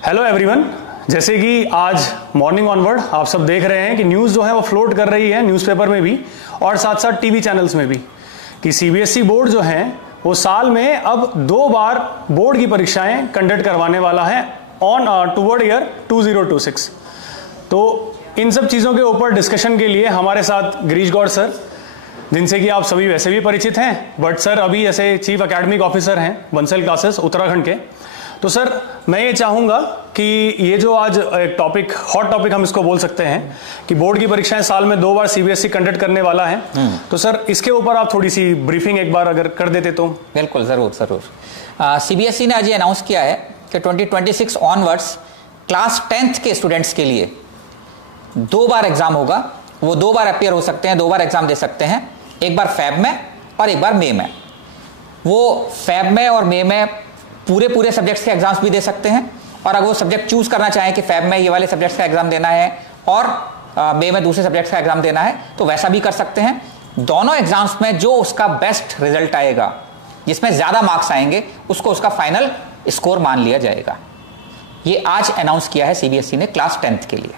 Hello everyone. जैसे कि आज मॉर्निंग ऑनवर्ड आप सब देख रहे हैं कि न्यूज़ जो है वो फ्लोट कर रही है न्यूज़पेपर में भी और साथ साथ टीवी चैनल्स में भी कि सीबीएसई बोर्ड जो है वो साल में अब 2 बार बोर्ड की परीक्षाएं कंडक्ट करवाने वाला है ऑन टुवर्ड ईयर 2026। तो इन सब चीज़ों के ऊपर डिस्कशन के लिए हमारे साथ गिरीश गौड़ सर, जिनसे कि आप सभी वैसे भी परिचित हैं, बट सर अभी ऐसे चीफ एकेडमिक ऑफिसर हैं बंसल क्लासेस उत्तराखंड के। तो सर मैं ये चाहूँगा कि ये जो आज एक टॉपिक, हॉट टॉपिक हम इसको बोल सकते हैं कि बोर्ड की परीक्षाएं साल में 2 बार सीबीएसई कंडक्ट करने वाला है, तो सर इसके ऊपर आप थोड़ी सी ब्रीफिंग एक बार अगर कर देते तो। बिल्कुल, ज़रूर। सीबीएसई ने आज ये अनाउंस किया है कि 2026 ऑनवर्ड्स क्लास 10th के स्टूडेंट्स के लिए 2 बार एग्जाम होगा। वो 2 बार अपियर हो सकते हैं, 2 बार एग्जाम दे सकते हैं, एक बार फैब में और एक बार मई में। वो फैब में और मई में पूरे सब्जेक्ट्स के एग्जाम्स भी दे सकते हैं, और अगर वो सब्जेक्ट चूज करना चाहें कि फैब में ये वाले सब्जेक्ट्स का एग्जाम देना है और मई में दूसरे सब्जेक्ट्स का एग्जाम देना है, तो वैसा भी कर सकते हैं। दोनों एग्जाम्स में जो उसका बेस्ट रिजल्ट आएगा, जिसमें ज्यादा मार्क्स आएंगे, उसको उसका फाइनल स्कोर मान लिया जाएगा। ये आज अनाउंस किया है सीबीएसई ने क्लास 10th के लिए।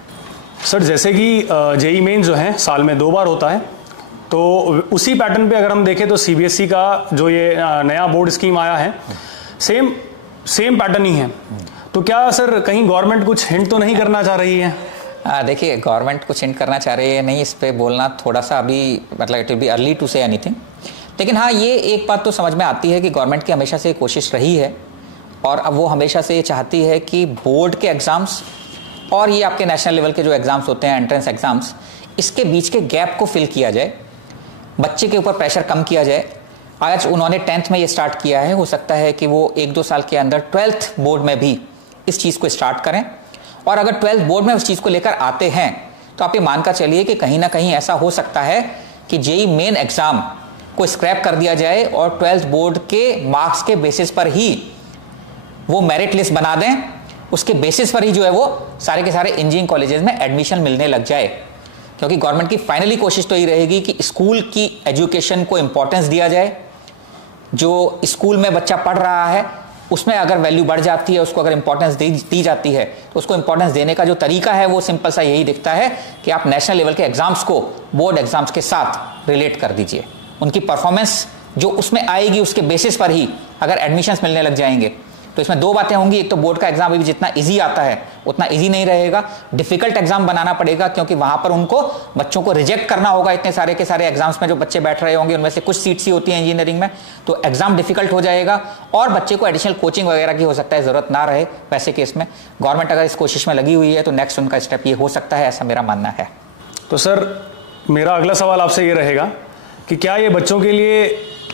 सर जैसे कि जेई मेन जो है साल में 2 बार होता है, तो उसी पैटर्न पे अगर हम देखें तो सीबीएसई का जो ये नया बोर्ड स्कीम आया है सेम पैटर्न ही है। तो क्या सर कहीं गवर्नमेंट कुछ हिंट तो नहीं करना चाह रही है? देखिए, गवर्नमेंट कुछ हिंट करना चाह रही है नहीं, इस पे बोलना थोड़ा सा अभी मतलब it will be early to say anything. लेकिन हाँ, ये एक बात तो समझ में आती है कि गवर्नमेंट की हमेशा से कोशिश रही है, और अब वो हमेशा से ये चाहती है कि बोर्ड के एग्ज़ाम्स और ये आपके नेशनल लेवल के जो एग्ज़ाम्स होते हैं, एंट्रेंस एग्ज़ाम्स, इसके बीच के गैप को फिल किया जाए, बच्चे के ऊपर प्रेशर कम किया जाए। आज उन्होंने 10th में ये स्टार्ट किया है, हो सकता है कि वो 1-2 साल के अंदर 12th बोर्ड में भी इस चीज़ को स्टार्ट करें। और अगर 12th बोर्ड में उस चीज़ को लेकर आते हैं तो आप ये मानकर चलिए कि कहीं ना कहीं ऐसा हो सकता है कि जेई मेन एग्ज़ाम को स्क्रैप कर दिया जाए और 12th बोर्ड के मार्क्स के बेसिस पर ही वो मेरिट लिस्ट बना दें, उसके बेसिस पर ही जो है वो सारे के सारे इंजीनियरिंग कॉलेजेस में एडमिशन मिलने लग जाए। क्योंकि गवर्नमेंट की फाइनली कोशिश तो ये रहेगी कि स्कूल की एजुकेशन को इंपॉर्टेंस दिया जाए। जो स्कूल में बच्चा पढ़ रहा है उसमें अगर वैल्यू बढ़ जाती है, उसको अगर इंपॉर्टेंस दी जाती है, तो उसको इंपॉर्टेंस देने का जो तरीका है वो सिंपल सा यही दिखता है कि आप नेशनल लेवल के एग्जाम्स को बोर्ड एग्जाम्स के साथ रिलेट कर दीजिए। उनकी परफॉर्मेंस जो उसमें आएगी उसके बेसिस पर ही अगर एडमिशन्स मिलने लग जाएंगे, तो इसमें 2 बातें होंगी। एक तो बोर्ड का एग्जाम भी जितना इजी आता है उतना इजी नहीं रहेगा, डिफिकल्ट एग्जाम बनाना पड़ेगा, क्योंकि वहां पर उनको बच्चों को रिजेक्ट करना होगा। इतने सारे के सारे एग्जाम्स में जो बच्चे बैठ रहे होंगे उनमें से कुछ सीट्स ही होती हैं इंजीनियरिंग में, तो एग्जाम डिफिकल्ट हो जाएगा और बच्चे को एडिशनल कोचिंग वगैरह की हो सकता है जरूरत ना रहे। वैसे केस में गवर्नमेंट अगर इस कोशिश में लगी हुई है तो नेक्स्ट उनका स्टेप ये हो सकता है, ऐसा मेरा मानना है। तो सर मेरा अगला सवाल आपसे ये रहेगा कि क्या ये बच्चों के लिए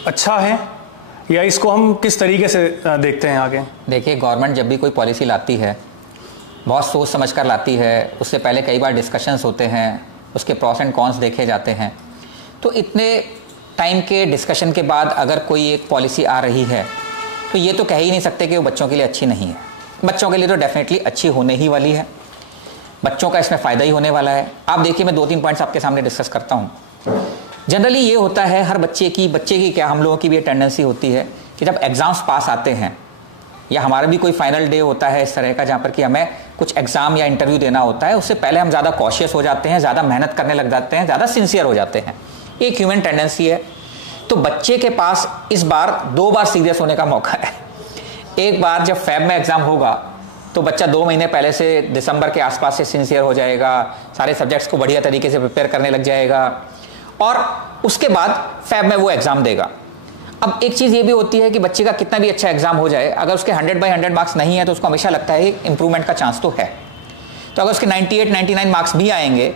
अच्छा है या इसको हम किस तरीके से देखते हैं आगे? देखिए, गवर्नमेंट जब भी कोई पॉलिसी लाती है बहुत सोच समझ कर लाती है। उससे पहले कई बार डिस्कशंस होते हैं, उसके प्रॉस एंड कॉन्स देखे जाते हैं। तो इतने टाइम के डिस्कशन के बाद अगर कोई एक पॉलिसी आ रही है तो ये तो कह ही नहीं सकते कि वो बच्चों के लिए अच्छी नहीं है। बच्चों के लिए तो डेफिनेटली अच्छी होने ही वाली है, बच्चों का इसमें फ़ायदा ही होने वाला है। आप देखिए, मैं 2-3 पॉइंट्स आपके सामने डिस्कस करता हूँ। जनरली ये होता है हर बच्चे की क्या, हम लोगों की भी ये टेंडेंसी होती है कि जब एग्ज़ाम्स पास आते हैं या हमारा भी कोई फाइनल डे होता है इस तरह का जहाँ पर कि हमें कुछ एग्ज़ाम या इंटरव्यू देना होता है, उससे पहले हम ज़्यादा कॉशियस हो जाते हैं, ज़्यादा मेहनत करने लग जाते हैं, ज़्यादा सिंसियर हो जाते हैं। एक ह्यूमन टेंडेंसी है। तो बच्चे के पास इस बार 2 बार सीरियस होने का मौका है। एक बार जब फैब में एग्ज़ाम होगा तो बच्चा 2 महीने पहले से दिसंबर के आसपास से सिंसियर हो जाएगा, सारे सब्जेक्ट्स को बढ़िया तरीके से प्रिपेयर करने लग जाएगा और उसके बाद फैब में वो एग्ज़ाम देगा। अब एक चीज़ ये भी होती है कि बच्चे का कितना भी अच्छा एग्जाम हो जाए, अगर उसके 100/100 मार्क्स नहीं है तो उसको हमेशा लगता है इंप्रूवमेंट का चांस तो है। तो अगर उसके 98-99 मार्क्स भी आएंगे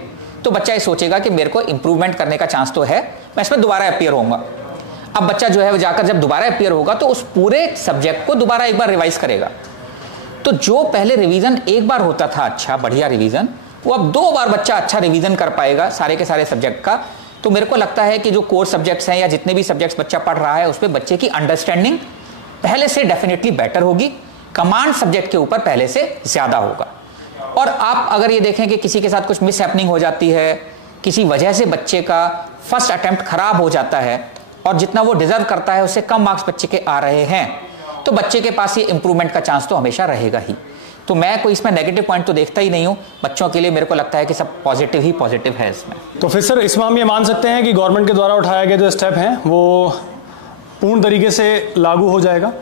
तो बच्चा ये सोचेगा कि मेरे को इंप्रूवमेंट करने का चांस तो है, मैं इसमें दोबारा अपियर होऊंगा। अब बच्चा जो है वो जाकर जब दोबारा अपियर होगा तो उस पूरे सब्जेक्ट को दोबारा एक बार रिवाइज करेगा। तो जो पहले रिवीजन एक बार होता था अच्छा बढ़िया रिवीजन, वो अब 2 बार बच्चा अच्छा रिवीजन कर पाएगा सारे के सारे सब्जेक्ट का। तो मेरे को लगता है कि जो कोर सब्जेक्ट्स हैं या जितने भी सब्जेक्ट्स बच्चा पढ़ रहा है उस पर बच्चे की अंडरस्टैंडिंग पहले से डेफिनेटली बेटर होगी, कमांड सब्जेक्ट के ऊपर पहले से ज्यादा होगा। और आप अगर ये देखें कि किसी के साथ कुछ मिस हैपनिंग हो जाती है, किसी वजह से बच्चे का फर्स्ट अटेम्प्ट खराब हो जाता है और जितना वो डिजर्व करता है उससे कम मार्क्स बच्चे के आ रहे हैं, तो बच्चे के पास ये इंप्रूवमेंट का चांस तो हमेशा रहेगा ही। तो मैं कोई इसमें नेगेटिव पॉइंट तो देखता ही नहीं हूँ। बच्चों के लिए मेरे को लगता है कि सब पॉजिटिव ही पॉजिटिव है इसमें। तो फिर सर इसमें हम ये मान सकते हैं कि गवर्नमेंट के द्वारा उठाया गया जो स्टेप है वो पूर्ण तरीके से लागू हो जाएगा?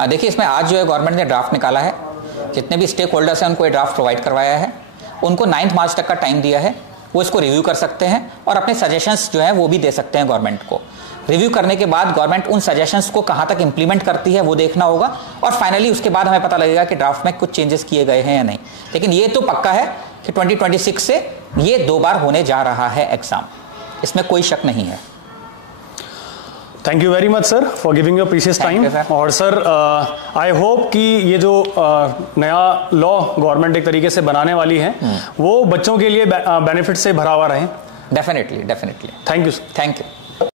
देखिए, इसमें आज जो है गवर्नमेंट ने ड्राफ्ट निकाला है, जितने भी स्टेक होल्डर्स हैं उनको ये ड्राफ्ट प्रोवाइड करवाया है, उनको 9 मार्च तक का टाइम दिया है, वो इसको रिव्यू कर सकते हैं और अपने सजेशंस जो है वो भी दे सकते हैं गवर्नमेंट को। रिव्यू करने के बाद गवर्नमेंट उन सजेशंस को कहाँ तक इंप्लीमेंट करती है वो देखना होगा और फाइनली उसके बाद हमें पता लगेगा कि ड्राफ्ट में कुछ चेंजेस किए गए हैं या नहीं। लेकिन ये तो पक्का है कि 2026 से ये 2 बार होने जा रहा है एग्जाम, इसमें कोई शक नहीं है। Thank you very much sir for giving your precious time. और सर आई होप कि ये जो नया लॉ गवर्नमेंट एक तरीके से बनाने वाली है वो बच्चों के लिए बेनिफिट से भरा हुआ रहे। Definitely definitely. Thank you. Thank you.